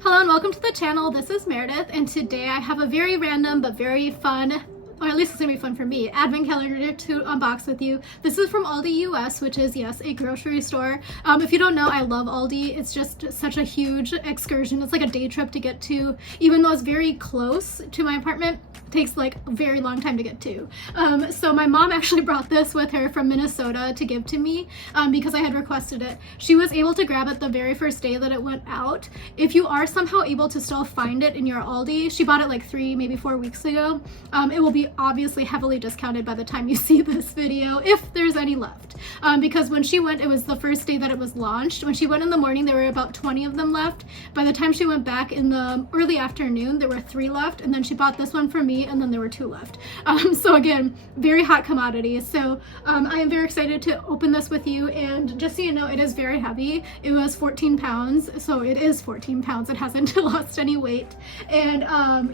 Hello and welcome to the channel. This is Meredith, and today I have a very random but very fun, or at least it's gonna be fun for me, advent calendar to unbox with you. This is from Aldi US, which is, yes, a grocery store. If you don't know, I love Aldi. It's just such a huge excursion. It's like a day trip to get to, even though it's very close to my apartment. It takes like a very long time to get to. So my mom actually brought this with her from Minnesota to give to me because I had requested it. She was able to grab it the very first day that it went out. If you are somehow able to still find it in your Aldi, she bought it like 3, maybe 4 weeks ago. It will be obviously heavily discounted by the time you see this video, if there's any left. Because when she went, it was the first day that it was launched. When she went in the morning, there were about 20 of them left. By the time she went back in the early afternoon, there were 3 left, and then she bought this one for me, and then there were 2 left. So again, very hot commodity. So I am very excited to open this with you, and just so you know, it is very heavy. It was 14 pounds, so it is 14 pounds. It hasn't lost any weight. And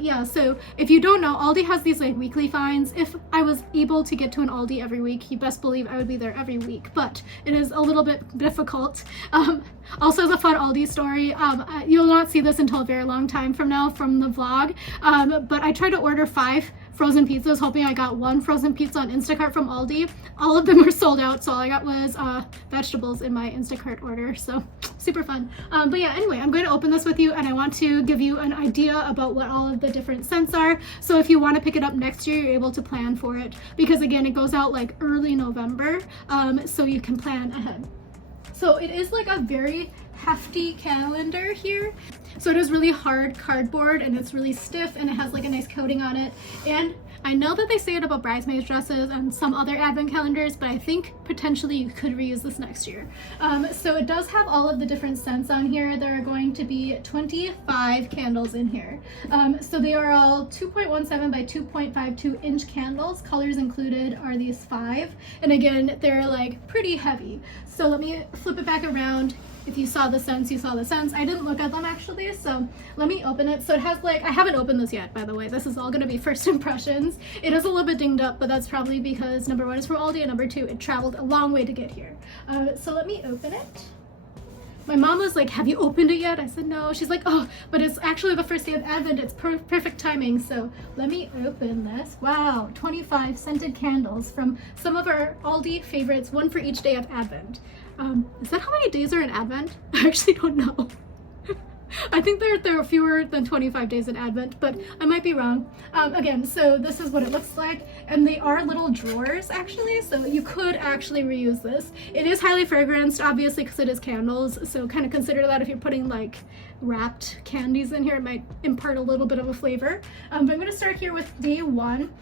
yeah, so if you don't know, Aldi has these like weekly finds. If I was able to get to an Aldi every week, you best believe I would be there every week, but it is a little bit difficult. Also, the fun Aldi story, you'll not see this until a very long time from now from the vlog, but I tried to order 5 frozen pizzas, hoping I got 1 frozen pizza on Instacart from Aldi. All of them were sold out, so all I got was vegetables in my Instacart order, so super fun. But yeah, anyway, I'm going to open this with you, and I want to give you an idea about what all of the different scents are, so if you want to pick it up next year, you're able to plan for it, because again, it goes out like early November, so you can plan ahead. So it is like a very hefty calendar here. So it is really hard cardboard, and it's really stiff, and it has like a nice coating on it. And I know that they say it about bridesmaids dresses and some other advent calendars, but I think potentially you could reuse this next year. So it does have all of the different scents on here. There are going to be 25 candles in here. So they are all 2.17 by 2.52 inch candles. Colors included are these 5. And again, they're like pretty heavy. So let me flip it back around. If you saw the scents, you saw the scents. I didn't look at them actually, so let me open it. So it has like, I haven't opened this yet, by the way. This is all gonna be first impressions. It is a little bit dinged up, but that's probably because number 1 is from Aldi, and number 2, it traveled a long way to get here. So let me open it. My mom was like, have you opened it yet? I said no. She's like, oh, but it's actually the first day of Advent. It's perfect timing. So let me open this. Wow, 25 scented candles from some of our Aldi favorites, 1 for each day of Advent. Is that how many days are in Advent? I actually don't know. I think there are fewer than 25 days in Advent, but I might be wrong. Again, so this is what it looks like, and they are little drawers actually, so you could actually reuse this. It is highly fragranced, obviously, because it is candles, so kind of consider that if you're putting like wrapped candies in here, it might impart a little bit of a flavor. But I'm going to start here with day 1.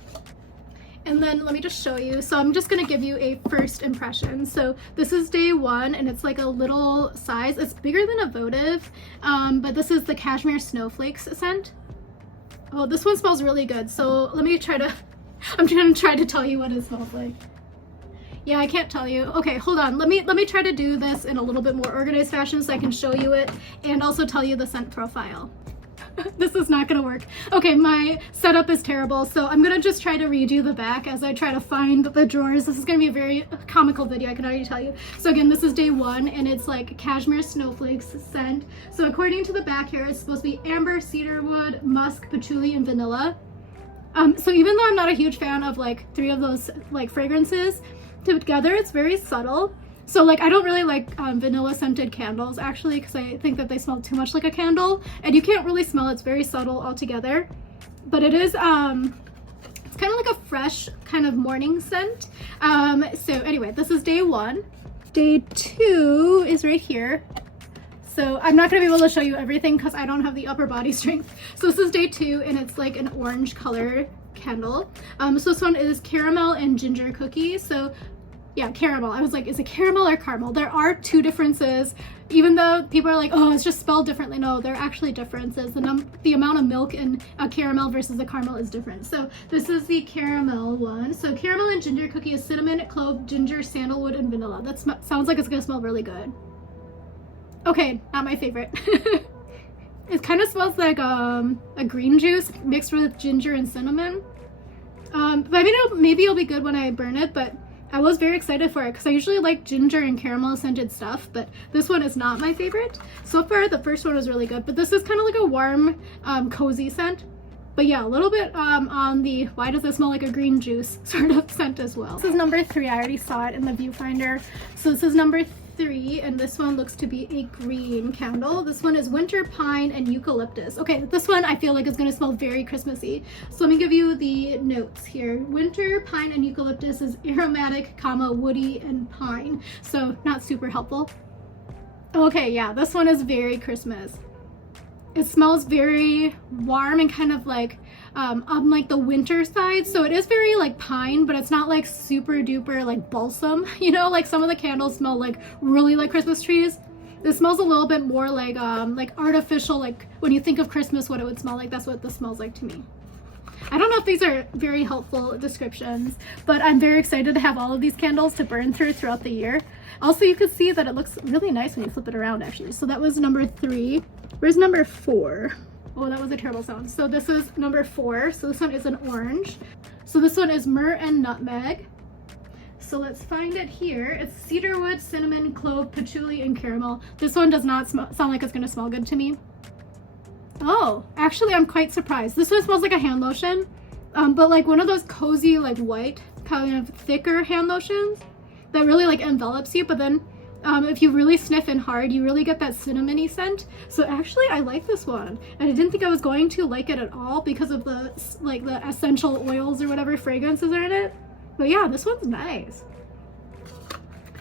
And then let me just show you. So I'm just gonna give you a first impression. So this is day 1, and it's like a little size. It's bigger than a votive, but this is the Cashmere Snowflakes scent. Oh, this one smells really good. So let me try to, I'm gonna try to tell you what it smells like. Yeah, I can't tell you. Okay, hold on. Let me try to do this in a little bit more organized fashion so I can show you it and also tell you the scent profile. This is not gonna work. Okay, my setup is terrible, so I'm gonna just try to redo the back as I try to find the drawers. This is gonna be a very comical video, I can already tell you. So again, this is day 1, and it's like Cashmere Snowflakes scent. So according to the back here, it's supposed to be amber, cedarwood, musk, patchouli, and vanilla. So even though I'm not a huge fan of like 3 of those like fragrances together, it's very subtle. So like I don't really like vanilla scented candles actually, because I think that they smell too much like a candle, and you can't really smell it. It's very subtle altogether, but it is it's kind of like a fresh kind of morning scent. So anyway, this is day 1. Day 2 is right here. So I'm not gonna be able to show you everything because I don't have the upper body strength. So this is day 2, and it's like an orange color candle. So this one is caramel and ginger cookie. So yeah, caramel. I was like, is it caramel or caramel? There are 2 differences, even though people are like, oh, it's just spelled differently. No, there are actually differences. The amount of milk in a caramel versus a caramel is different. So this is the caramel one. So caramel and ginger cookie is cinnamon, clove, ginger, sandalwood, and vanilla. That sounds like it's gonna smell really good. Okay, not my favorite. It kind of smells like a green juice mixed with ginger and cinnamon. But I mean, maybe it'll be good when I burn it, but I was very excited for it because I usually like ginger and caramel scented stuff, but this one is not my favorite. So far, the first one was really good, but this is kind of like a warm, cozy scent. But yeah, a little bit on the why does it smell like a green juice sort of scent as well. This is number 3. I already saw it in the viewfinder. So this is number 3, and this one looks to be a green candle. This one is winter pine and eucalyptus. Okay, this one I feel like is going to smell very Christmassy. So let me give you the notes here. Winter pine and eucalyptus is aromatic, woody and pine. So not super helpful. Okay, yeah, this one is very Christmas. It smells very warm and kind of like on like the winter side. So it is very like pine, but it's not like super duper like balsam, you know, like some of the candles smell like really like Christmas trees. This smells a little bit more like artificial, like when you think of Christmas, what it would smell like. That's what this smells like to me. I don't know if these are very helpful descriptions, but I'm very excited to have all of these candles to burn throughout the year. Also, you can see that it looks really nice when you flip it around actually. So that was number 3. Where's number 4? Oh, that was a terrible sound. So this is number 4. So this one is an orange. So this one is myrrh and nutmeg. So let's find it here. It's cedarwood, cinnamon, clove, patchouli, and caramel. This one does not sound like it's gonna smell good to me. Oh, actually I'm quite surprised. This one smells like a hand lotion, but like one of those cozy, like white, kind of thicker hand lotions that really like envelops you, but then if you really sniff in hard, you really get that cinnamony scent. So actually I like this one, and I didn't think I was going to like it at all because of the like the essential oils or whatever fragrances are in it. But yeah, this one's nice.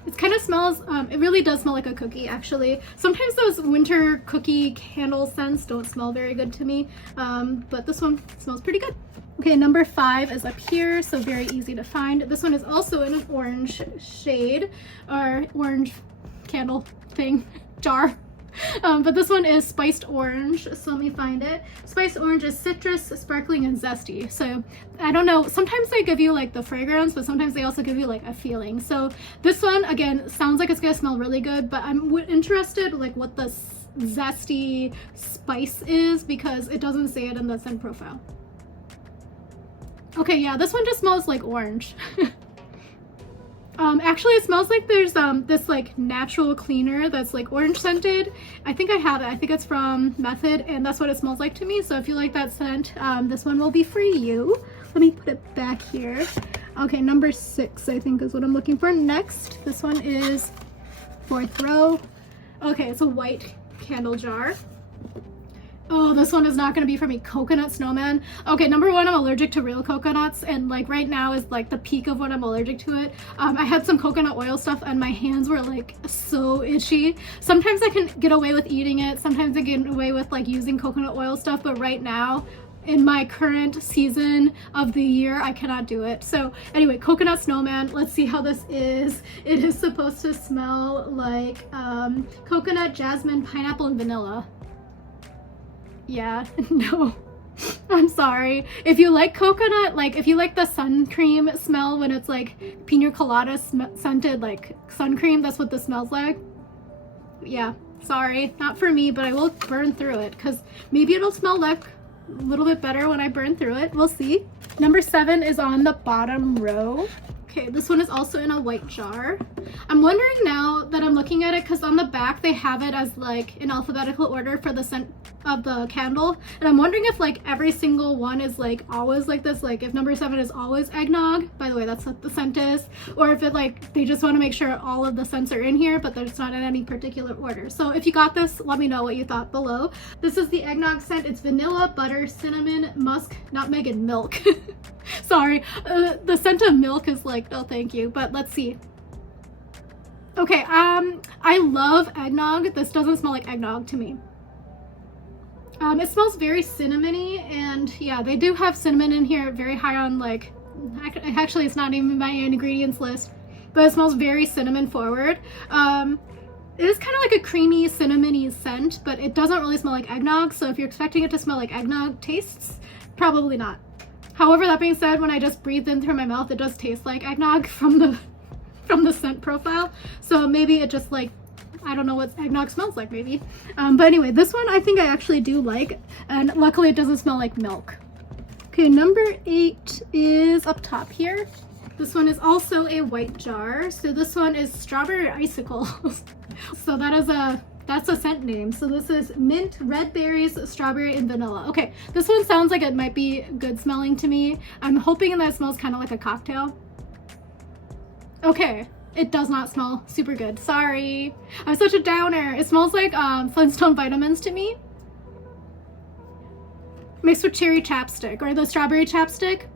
It kind of smells, it really does smell like a cookie actually. Sometimes those winter cookie candle scents don't smell very good to me, but this one smells pretty good. Okay, number 5 is up here, so very easy to find. This one is also in an orange shade, or orange candle thing, jar. But this one is spiced orange, so let me find it. Spiced orange is citrus, sparkling, and zesty. So I don't know, sometimes they give you like the fragrance, but sometimes they also give you like a feeling. So this one again sounds like it's gonna smell really good, but I'm interested like what the zesty spice is because it doesn't say it in the scent profile. Okay, yeah, this one just smells like orange. Actually it smells like there's this like natural cleaner that's like orange scented. I think I have it. I think it's from Method, and that's what it smells like to me. So if you like that scent, this one will be for you. Let me put it back here. Okay, number 6 I think is what I'm looking for next. This one is 4th row. Okay, it's a white candle jar. Oh, this one is not going to be for me. Coconut snowman. Okay, number 1, I'm allergic to real coconuts, and like right now is like the peak of when I'm allergic to it. I had some coconut oil stuff and my hands were like so itchy. Sometimes I can get away with eating it. Sometimes I get away with like using coconut oil stuff, but right now in my current season of the year, I cannot do it. So anyway, coconut snowman, let's see how this is. It is supposed to smell like coconut, jasmine, pineapple, and vanilla. Yeah, no, I'm sorry. If you like coconut, like if you like the sun cream smell when it's like pina colada scented like sun cream, that's what this smells like. Yeah, sorry, not for me, but I will burn through it because maybe it'll smell like a little bit better when I burn through it. We'll see. Number 7 is on the bottom row. Okay, this one is also in a white jar. I'm wondering now that I'm looking at it, because on the back they have it as like in alphabetical order for the scent of the candle, and I'm wondering if like every single one is like always like this, like if number 7 is always eggnog, by the way that's what the scent is, or if it like they just want to make sure all of the scents are in here but it's not in any particular order. So if you got this, let me know what you thought below. This is the eggnog scent. It's vanilla, butter, cinnamon, musk, nutmeg, and milk. Sorry, the scent of milk is like, no thank you, but let's see. Okay, I love eggnog. This doesn't smell like eggnog to me. It smells very cinnamony, and yeah, they do have cinnamon in here, very high on like, actually it's not even my ingredients list, but it smells very cinnamon forward. It is kind of like a creamy cinnamony scent, but it doesn't really smell like eggnog, so if you're expecting it to smell like eggnog tastes, probably not. However, that being said, when I just breathed in through my mouth, it does taste like eggnog from the scent profile. So maybe it just like, I don't know what eggnog smells like maybe. But anyway, this one I think I actually do like, and luckily it doesn't smell like milk. Okay, number 8 is up top here. This one is also a white jar. So this one is strawberry icicles. So that's a scent name. So this is mint, red berries, strawberry, and vanilla. Okay, this one sounds like it might be good smelling to me. I'm hoping that it smells kind of like a cocktail. Okay, it does not smell super good. Sorry, I'm such a downer. It smells like Flintstone vitamins to me, mixed with cherry chapstick or the strawberry chapstick.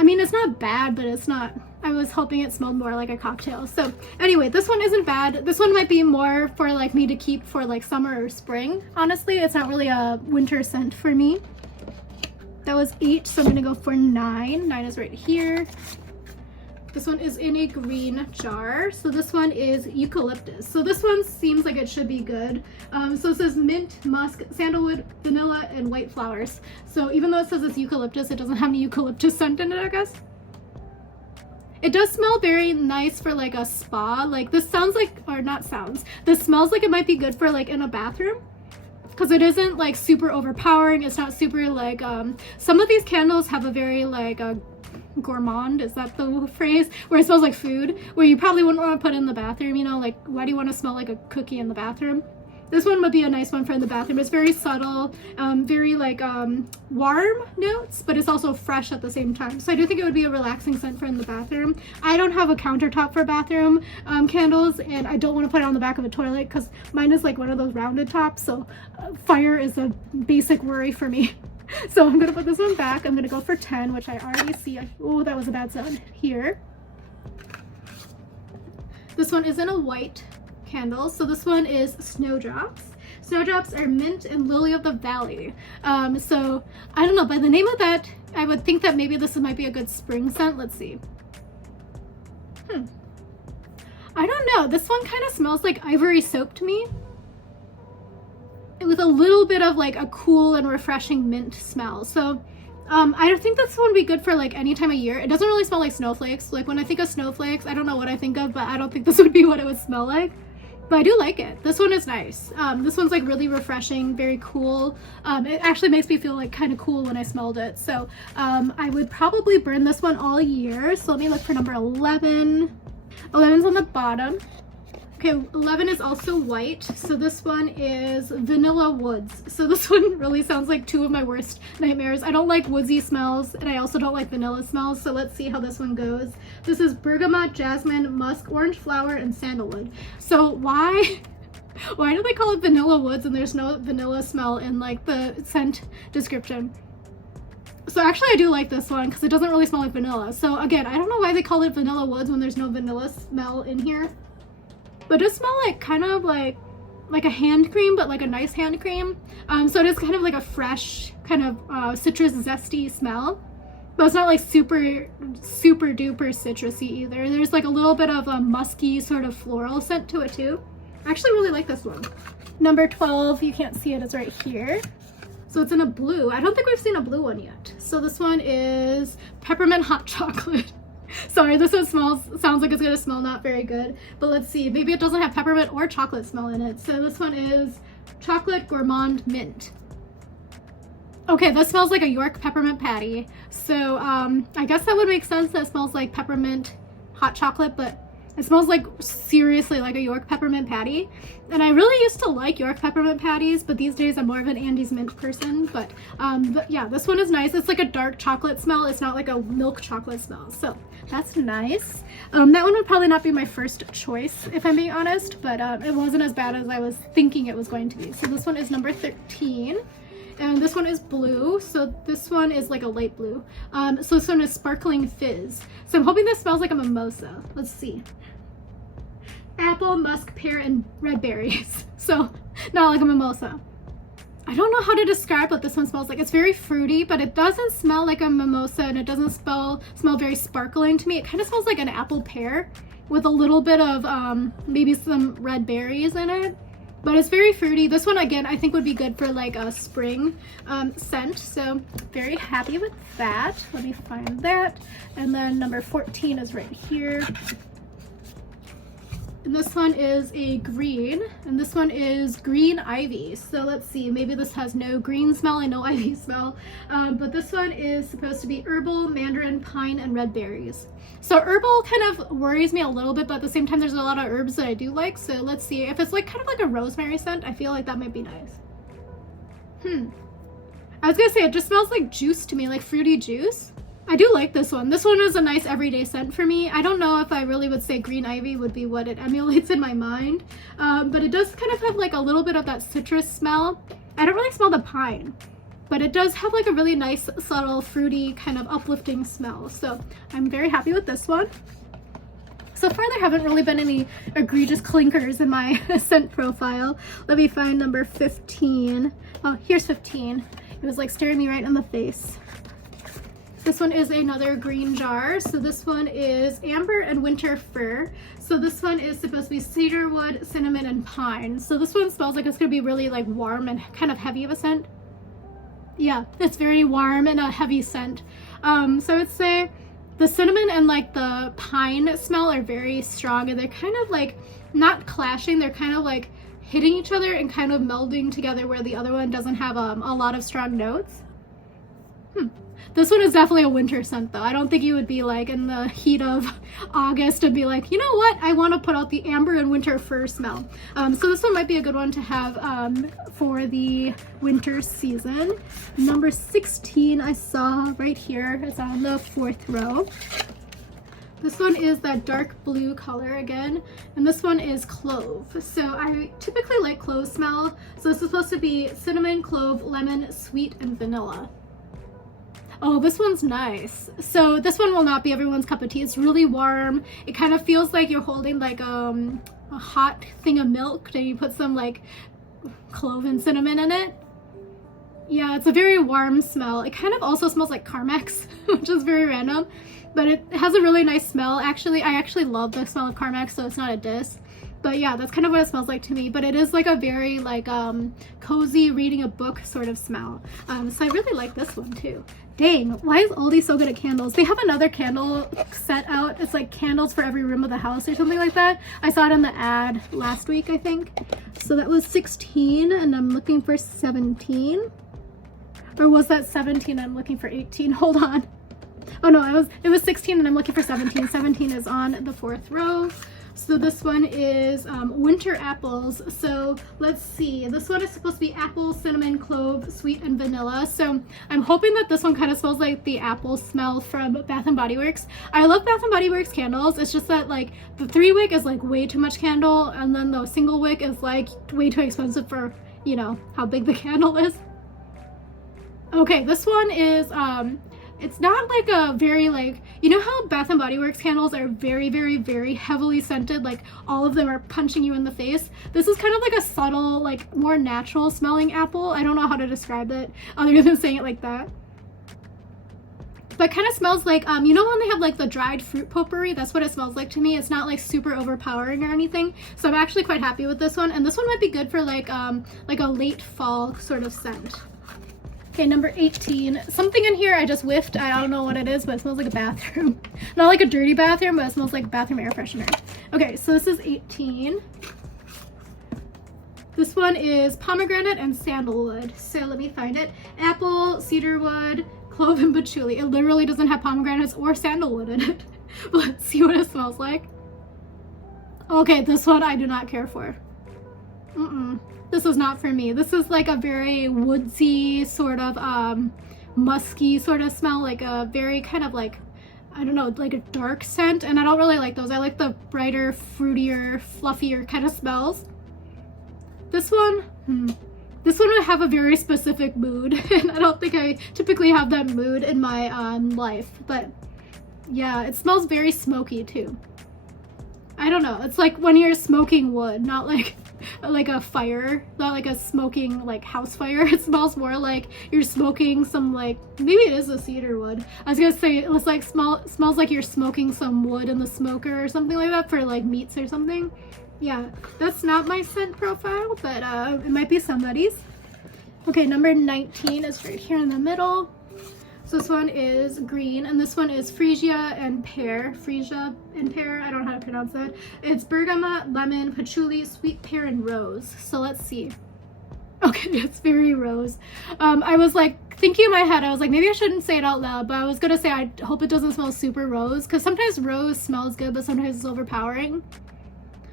I mean, it's not bad, but it's not. I was hoping it smelled more like a cocktail. So anyway, this one isn't bad. This one might be more for like me to keep for like summer or spring. Honestly, it's not really a winter scent for me. That was 8, so I'm gonna go for 9. 9 is right here. This one is in a green jar. So this one is eucalyptus. So this one seems like it should be good. So it says mint, musk, sandalwood, vanilla, and white flowers. So even though it says it's eucalyptus, it doesn't have any eucalyptus scent in it, I guess. It does smell very nice for like a spa. Like this sounds like, or not sounds, this smells like it might be good for like in a bathroom. Because it isn't like super overpowering. It's not super like, some of these candles have a very like gourmand, is that the phrase, where it smells like food, where you probably wouldn't want to put in the bathroom, you know, like why do you want to smell like a cookie in the bathroom? This one would be a nice one for in the bathroom. It's very subtle, very like warm notes, but it's also fresh at the same time. So I do think it would be a relaxing scent for in the bathroom. I don't have a countertop for bathroom candles, and I don't want to put it on the back of a toilet because mine is like one of those rounded tops, so fire is a basic worry for me. So I'm gonna put this one back. I'm gonna go for 10, which I already see. Oh, that was a bad sound. Here. This one is in a white candle. So this one is Snowdrops. Snowdrops are mint and lily of the valley. So I don't know, by the name of that, I would think that maybe this might be a good spring scent. Let's see. I don't know. This one kind of smells like ivory soap to me, with a little bit of like a cool and refreshing mint smell. So I think this one would be good for like any time of year. It doesn't really smell like snowflakes. Like when I think of snowflakes, I don't know what I think of, but I don't think this would be what it would smell like. But I do like it. This one is nice. This one's like really refreshing, very cool. It actually makes me feel like kind of cool when I smelled it. So I would probably burn this one all year. So let me look for number 11. 11's on the bottom. Okay, 11 is also white. So this one is Vanilla Woods. So this one really sounds like two of my worst nightmares. I don't like woodsy smells, and I also don't like vanilla smells. So let's see how this one goes. This is bergamot, jasmine, musk, orange flower, and sandalwood. So why do they call it Vanilla Woods and there's no vanilla smell in like the scent description? So actually I do like this one because it doesn't really smell like vanilla. So again, I don't know why they call it Vanilla Woods when there's no vanilla smell in here. But it does smell like kind of like a hand cream, but like a nice hand cream. So it is kind of like a fresh kind of citrus zesty smell, but it's not like super duper citrusy either. There's like a little bit of a musky sort of floral scent to it too. I actually really like this one. Number 12, you can't see it, it's right here. So it's in a blue. I don't think we've seen a blue one yet. So this one is peppermint hot chocolate. Sorry, this one sounds like it's gonna smell not very good, but let's see. Maybe it doesn't have peppermint or chocolate smell in it. So this one is chocolate gourmand mint. Okay, this smells like a York peppermint patty. So I guess that would make sense that it smells like peppermint hot chocolate, but it smells like seriously like a York peppermint patty. And I really used to like York peppermint patties, but these days I'm more of an Andes mint person. But yeah, this one is nice. It's like a dark chocolate smell. It's not like a milk chocolate smell. So that's nice. That one would probably not be my first choice, if I'm being honest, but it wasn't as bad as I was thinking it was going to be. So this one is number 13. And this one is blue, so this one is like a light blue. So this one is sparkling fizz. So I'm hoping this smells like a mimosa. Let's see. Apple, musk, pear, and red berries. So not like a mimosa. I don't know how to describe what this one smells like. It's very fruity, but it doesn't smell like a mimosa, and it doesn't smell very sparkling to me. It kind of smells like an apple pear with a little bit of maybe some red berries in it. But it's very fruity. This one, again, I think would be good for like a spring scent. So very happy with that. Let me find that. And then number 14 is right here. and this one is a green, and this one is green ivy. So let's see, maybe this has no green smell and no ivy smell, but this one is supposed to be herbal, mandarin, pine, and red berries. So herbal kind of worries me a little bit, but at the same time there's a lot of herbs that I do like. So let's see, if it's like kind of like a rosemary scent, I feel like that might be nice. I was gonna say it just smells like juice to me, like fruity juice. I do like this one. This one is a nice everyday scent for me. I don't know if I really would say green ivy would be what it emulates in my mind, but it does kind of have like a little bit of that citrus smell. I don't really smell the pine, but it does have like a really nice, subtle, fruity, kind of uplifting smell. So I'm very happy with this one. So far there haven't really been any egregious clinkers in my scent profile. Let me find number 15. Oh, here's 15. It was like staring me right in the face. This one is another green jar. So this one is amber and winter fir. So this one is supposed to be cedarwood, cinnamon, and pine. So this one smells like it's gonna be really like warm and kind of heavy of a scent. Yeah, it's very warm and a heavy scent. So I would say the cinnamon and like the pine smell are very strong, and they're kind of like not clashing, they're kind of like hitting each other and kind of melding together, where the other one doesn't have a lot of strong notes. This one is definitely a winter scent though. I don't think you would be like in the heat of August and be like, you know what, I want to put out the amber and winter fir smell. So this one might be a good one to have for the winter season. Number 16 I saw right here. It's on the 4th row. This one is that dark blue color again, and this one is clove. So I typically like clove smell. So this is supposed to be cinnamon, clove, lemon, sweet, and vanilla. Oh, this one's nice. So this one will not be everyone's cup of tea. It's really warm. It kind of feels like you're holding like a hot thing of milk, and you put some like clove and cinnamon in it. Yeah, it's a very warm smell. It kind of also smells like Carmex, which is very random, but it has a really nice smell. Actually, I actually love the smell of Carmex, so it's not a diss. But yeah, that's kind of what it smells like to me. But it is like a very like cozy reading a book sort of smell. So I really like this one too. Dang, why is Aldi so good at candles? They have another candle set out. It's like candles for every room of the house or something like that. I saw it in the ad last week, I think. So that was 16, and I'm looking for 17. Or was that 17? I'm looking for 18. Hold on. Oh no, it was 16 and I'm looking for 17. 17 is on the 4th row. So this one is winter apples. So let's see, this one is supposed to be apple, cinnamon, clove, sweet, and vanilla. So I'm hoping that this one kind of smells like the apple smell from Bath & Body Works. I love Bath & Body Works candles. It's just that like the 3-wick is like way too much candle, and then the single wick is like way too expensive for, you know, how big the candle is. Okay, this one is it's not like a very like, you know how Bath & Body Works candles are very, very, very heavily scented, like all of them are punching you in the face? This is kind of like a subtle, like more natural smelling apple. I don't know how to describe it other than saying it like that. But kind of smells like, you know when they have like the dried fruit potpourri? That's what it smells like to me. It's not like super overpowering or anything. So I'm actually quite happy with this one. And this one might be good for like a late fall sort of scent. Okay, number 18. Something in here I just whiffed. I don't know what it is, but it smells like a bathroom. Not like a dirty bathroom, but it smells like bathroom air freshener. Okay, so this is 18. This one is pomegranate and sandalwood. So let me find it. Apple, cedarwood, clove, and patchouli. It literally doesn't have pomegranates or sandalwood in it. But let's see what it smells like. Okay, this one I do not care for. This is not for me. This is like a very woodsy sort of musky sort of smell, like a very kind of like, I don't know, like a dark scent, and I don't really like those. I like the brighter, fruitier, fluffier kind of smells. This one would have a very specific mood, and I don't think I typically have that mood in my life, but yeah, it smells very smoky too. I don't know, it's like when you're smoking wood, not like a fire, not like a smoking like house fire. It smells more like you're smoking some, like, maybe it is a cedar wood. I was gonna say it was like smells like you're smoking some wood in the smoker or something like that for like meats or something. Yeah, that's not my scent profile, but it might be somebody's. Okay, number 19 is right here in the middle. So this one is green, and this one is Freesia and Pear. Freesia and Pear, I don't know how to pronounce that. It's bergamot, lemon, patchouli, sweet pear, and rose. So let's see. Okay, it's very rose. I was like thinking in my head, I was like, maybe I shouldn't say it out loud, but I was gonna say I hope it doesn't smell super rose, because sometimes rose smells good, but sometimes it's overpowering.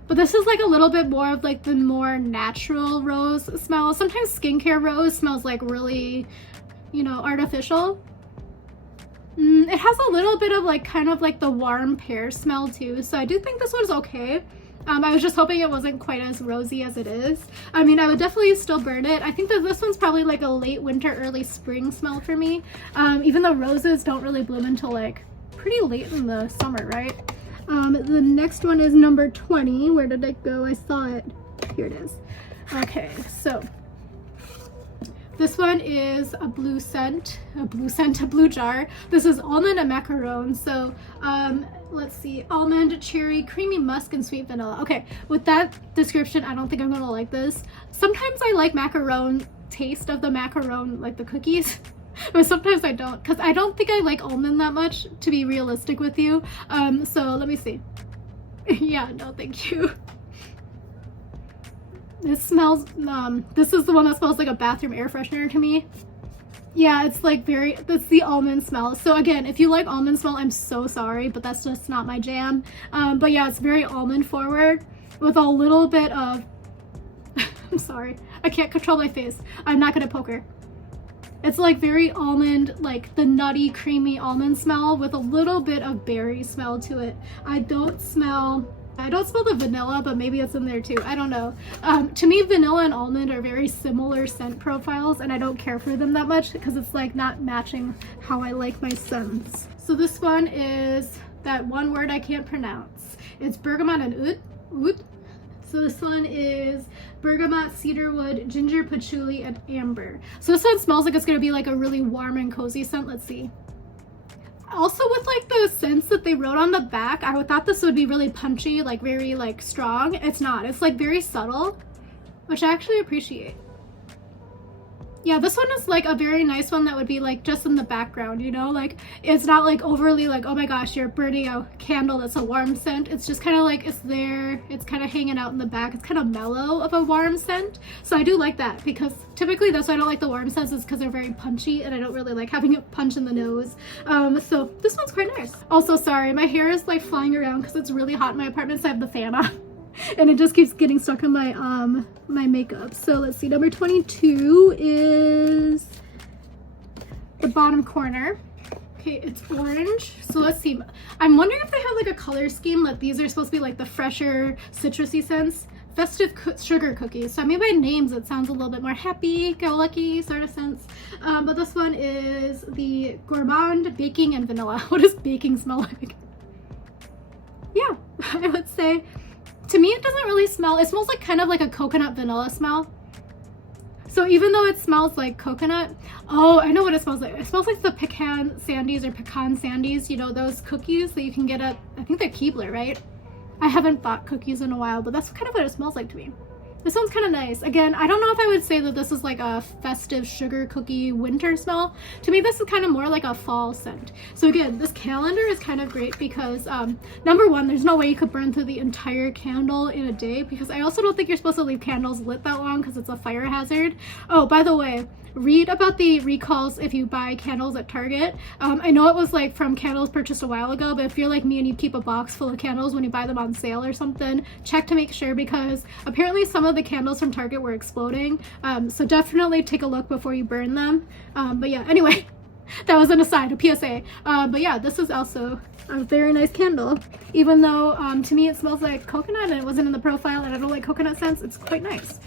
But this is like a little bit more of like the more natural rose smell. Sometimes skincare rose smells like really, you know, artificial. It has a little bit of like kind of like the warm pear smell too, so I do think this one's okay. I was just hoping it wasn't quite as rosy as it is. I mean, I would definitely still burn it. I think that this one's probably like a late winter, early spring smell for me. Even though roses don't really bloom until like pretty late in the summer, right? The next one is number 20. Where did it go? I saw it. Here it is. Okay, so this one is a blue jar. This is almond and macaron. So let's see, almond, cherry, creamy musk, and sweet vanilla. Okay, with that description, I don't think I'm gonna like this. Sometimes I like macaron taste of the macaron, like the cookies, but sometimes I don't, because I don't think I like almond that much, to be realistic with you. So let me see. Yeah, no, thank you. This smells, this is the one that smells like a bathroom air freshener to me. Yeah, it's like that's the almond smell. So again, if you like almond smell, I'm so sorry, but that's just not my jam. But yeah, it's very almond forward with a little bit of, I'm sorry, I can't control my face. I'm not gonna poke her. It's like very almond, like the nutty, creamy almond smell with a little bit of berry smell to it. I don't smell the vanilla, but maybe it's in there too. I don't know. To me, vanilla and almond are very similar scent profiles, and I don't care for them that much because it's like not matching how I like my scents. So this one is that one word I can't pronounce. It's bergamot and oud. So this one is bergamot, cedarwood, ginger, patchouli, and amber. So this one smells like it's gonna be like a really warm and cozy scent. Let's see. Also, with like the scents that they wrote on the back, I thought this would be really punchy, like very like strong. It's not. It's like very subtle, which I actually appreciate. Yeah, this one is like a very nice one that would be like just in the background, you know, like it's not like overly like, oh my gosh, you're burning a candle that's a warm scent. It's just kind of like it's there, it's kind of hanging out in the back. It's kind of mellow of a warm scent. So I do like that, because typically that's why I don't like the warm scents, is because they're very punchy and I don't really like having it punch in the nose. So this one's quite nice. Also, sorry, my hair is like flying around because it's really hot in my apartment, so I have the fan on. And it just keeps getting stuck in my my makeup. So let's see, number 22 is the bottom corner. Okay, it's orange. So let's see. I'm wondering if they have like a color scheme, like these are supposed to be like the fresher citrusy scents. Festive sugar cookies. So I mean, by names it sounds a little bit more happy-go-lucky sort of sense. But this one is the gourmand baking and vanilla. What does baking smell like? Yeah, I would say, to me, it doesn't really smell. It smells like kind of like a coconut vanilla smell. So even though it smells like coconut, oh, I know what it smells like. It smells like the pecan sandies, you know, those cookies that you can get at, I think they're Keebler, right? I haven't bought cookies in a while, but that's kind of what it smells like to me. This one's kind of nice. Again, I don't know if I would say that this is like a festive sugar cookie winter smell. To me, this is kind of more like a fall scent. So again, this calendar is kind of great because number one, there's no way you could burn through the entire candle in a day, because I also don't think you're supposed to leave candles lit that long because it's a fire hazard. Oh, by the way, read about the recalls if you buy candles at Target. I know it was like from candles purchased a while ago, but if you're like me and you keep a box full of candles when you buy them on sale or something, check to make sure, because apparently some of the candles from Target were exploding. So definitely take a look before you burn them. But yeah, anyway, that was an aside, a PSA. But yeah, this is also a very nice candle. Even though to me it smells like coconut and it wasn't in the profile and I don't like coconut scents, it's quite nice.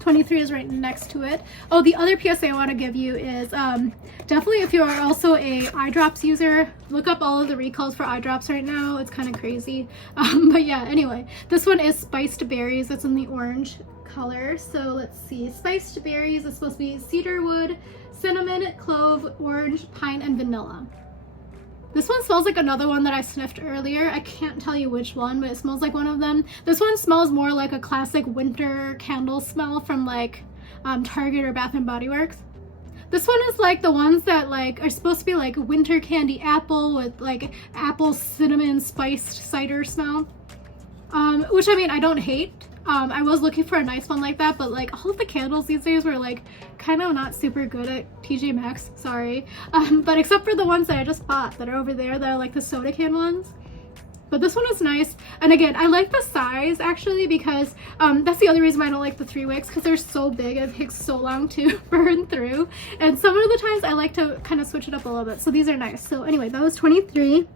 23 is right next to it. Oh, the other PSA I want to give you is definitely, if you are also a eye drops user, look up all of the recalls for eye drops right now. It's kind of crazy. But yeah, anyway, this one is spiced berries. It's in the orange color. So let's see, spiced berries is supposed to be cedarwood, cinnamon, clove, orange, pine, and vanilla. This one smells like another one that I sniffed earlier. I can't tell you which one, but it smells like one of them. This one smells more like a classic winter candle smell from like Target or Bath and Body Works. This one is like the ones that like are supposed to be like winter candy apple with like apple cinnamon spiced cider smell. Which I mean, I don't hate. I was looking for a nice one like that, but like all of the candles these days were like kind of not super good at TJ Maxx, sorry. But except for the ones that I just bought that are over there that are like the soda can ones. But this one is nice. And again, I like the size actually because that's the other reason why I don't like the 3 wicks, because they're so big and it takes so long to burn through. And some of the times I like to kind of switch it up a little bit. So these are nice. So anyway, that was 23.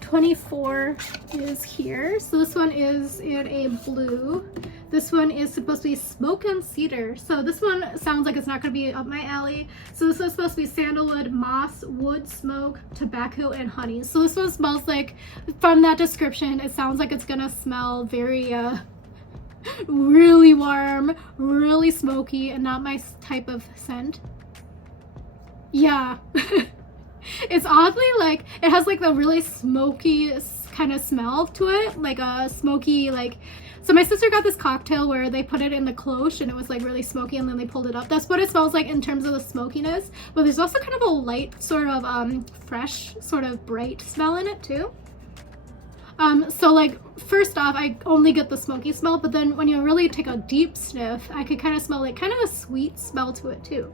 24 is here. So this one is in a blue. This one is supposed to be smoke and cedar. So this one sounds like it's not going to be up my alley. So this one's supposed to be sandalwood, moss, wood smoke, tobacco, and honey. So this one smells like, from that description, it sounds like it's going to smell very really warm, really smoky, and not my type of scent. Yeah. It's oddly like, it has like the really smoky kind of smell to it, like a smoky like, so my sister got this cocktail where they put it in the cloche and it was like really smoky and then they pulled it up. That's what it smells like in terms of the smokiness, but there's also kind of a light sort of fresh sort of bright smell in it too. So like first off, I only get the smoky smell, but then when you really take a deep sniff, I could kind of smell like kind of a sweet smell to it too.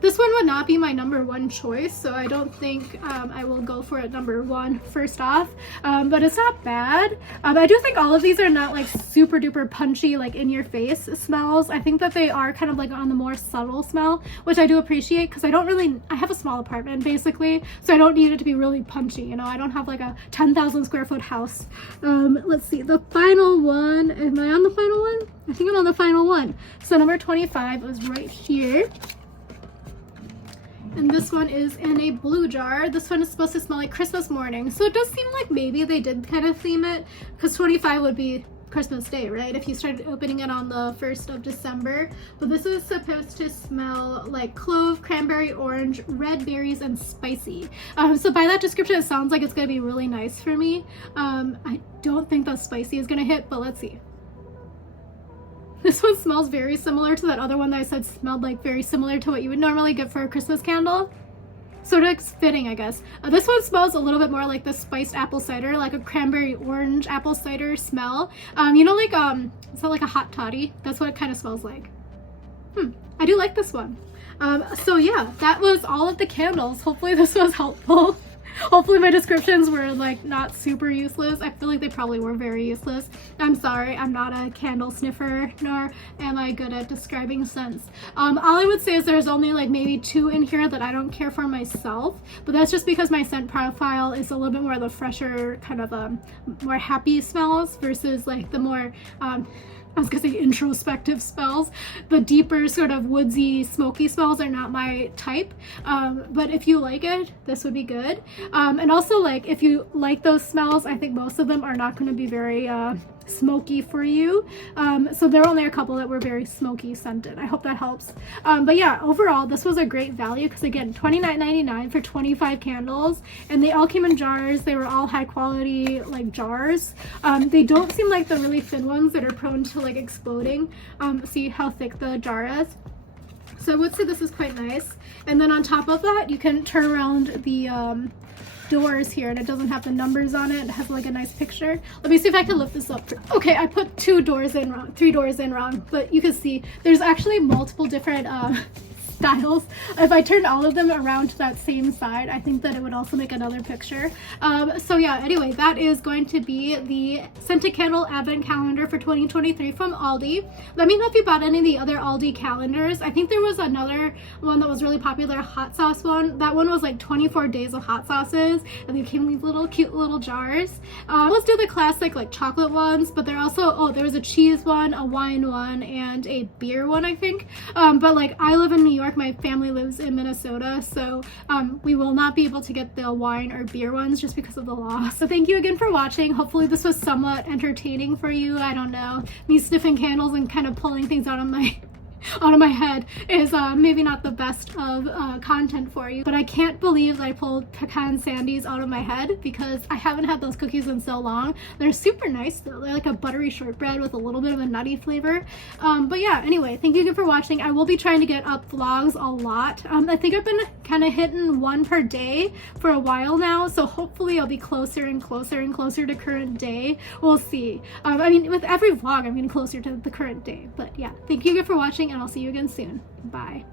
This one would not be my #1 choice, so I don't think I will go for it #1 first off, but it's not bad. I do think all of these are not like super duper punchy, like in your face smells. I think that they are kind of like on the more subtle smell, which I do appreciate because I have a small apartment basically, so I don't need it to be really punchy, you know. I don't have like a 10,000 square foot house. Let's see, the final one, am I on the final one? I think I'm on the final one. So number 25 is right here. And this one is in a blue jar. This one is supposed to smell like Christmas morning. So it does seem like maybe they did kind of theme it, because 25 would be Christmas Day, right? If you started opening it on the 1st of December. But this is supposed to smell like clove, cranberry, orange, red berries, and spicy. So by that description, it sounds like it's gonna be really nice for me. I don't think the spicy is gonna hit, but let's see. This one smells very similar to that other one that I said smelled like very similar to what you would normally get for a Christmas candle. Sort of fitting, I guess. This one smells a little bit more like the spiced apple cider, like a cranberry orange apple cider smell. You know, like, is that like a hot toddy? That's what it kind of smells like. I do like this one. So yeah, that was all of the candles. Hopefully this was helpful. Hopefully my descriptions were like not super useless. I feel like they probably were very useless. I'm sorry, I'm not a candle sniffer, nor am I good at describing scents. All I would say is there's only like maybe 2 in here that I don't care for myself, but that's just because my scent profile is a little bit more of the fresher, kind of more happy smells versus like the more I was gonna say introspective smells. The deeper sort of woodsy, smoky smells are not my type. But if you like it, this would be good. And also, like, if you like those smells, I think most of them are not gonna be very smoky for you. So there are only a couple that were very smoky scented. I hope that helps. But yeah, overall, this was a great value because again, $29.99 for 25 candles, and they all came in jars. They were all high quality like jars. They don't seem like the really thin ones that are prone to like exploding. See how thick the jar is. So I would say this is quite nice. And then on top of that, you can turn around the doors here, and it doesn't have the numbers on it. It has like a nice picture. Let me see if I can lift this up. Okay, I put 3 doors in wrong, but you can see there's actually multiple different styles. If I turned all of them around to that same side, I think that it would also make another picture. So yeah, anyway, that is going to be the scented candle advent calendar for 2023 from Aldi. Let me know if you bought any of the other Aldi calendars. I think there was another one that was really popular, a hot sauce one. That one was like 24 days of hot sauces, and they came in these little cute little jars. Let's do the classic like chocolate ones, but there also, there was a cheese one, a wine one, and a beer one, I think. But like I live in New York, my family lives in Minnesota, so we will not be able to get the wine or beer ones just because of the law. So thank you again for watching. Hopefully this was somewhat entertaining for you. I don't know, me sniffing candles and kind of pulling things out of my out of my head is maybe not the best of content for you, but I can't believe that I pulled pecan sandies out of my head because I haven't had those cookies in so long. They're super nice though. They're like a buttery shortbread with a little bit of a nutty flavor. But yeah, anyway, thank you again for watching. I will be trying to get up vlogs a lot. I think I've been kind of hitting one per day for a while now, so hopefully I'll be closer and closer and closer to current day. We'll see. I mean, with every vlog I'm getting closer to the current day. But yeah, thank you again for watching, and I'll see you again soon. Bye.